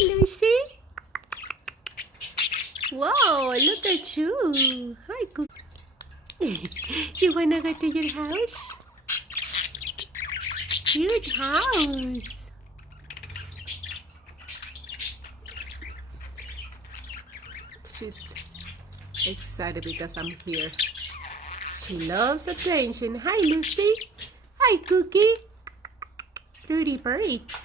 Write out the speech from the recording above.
Hi, Lucy. Whoa, look at you. Hi, Cookie. You wanna go to your house? Cute house. She's excited because I'm here. She loves attention. Hi, Lucy. Hi, Cookie. Pretty birds.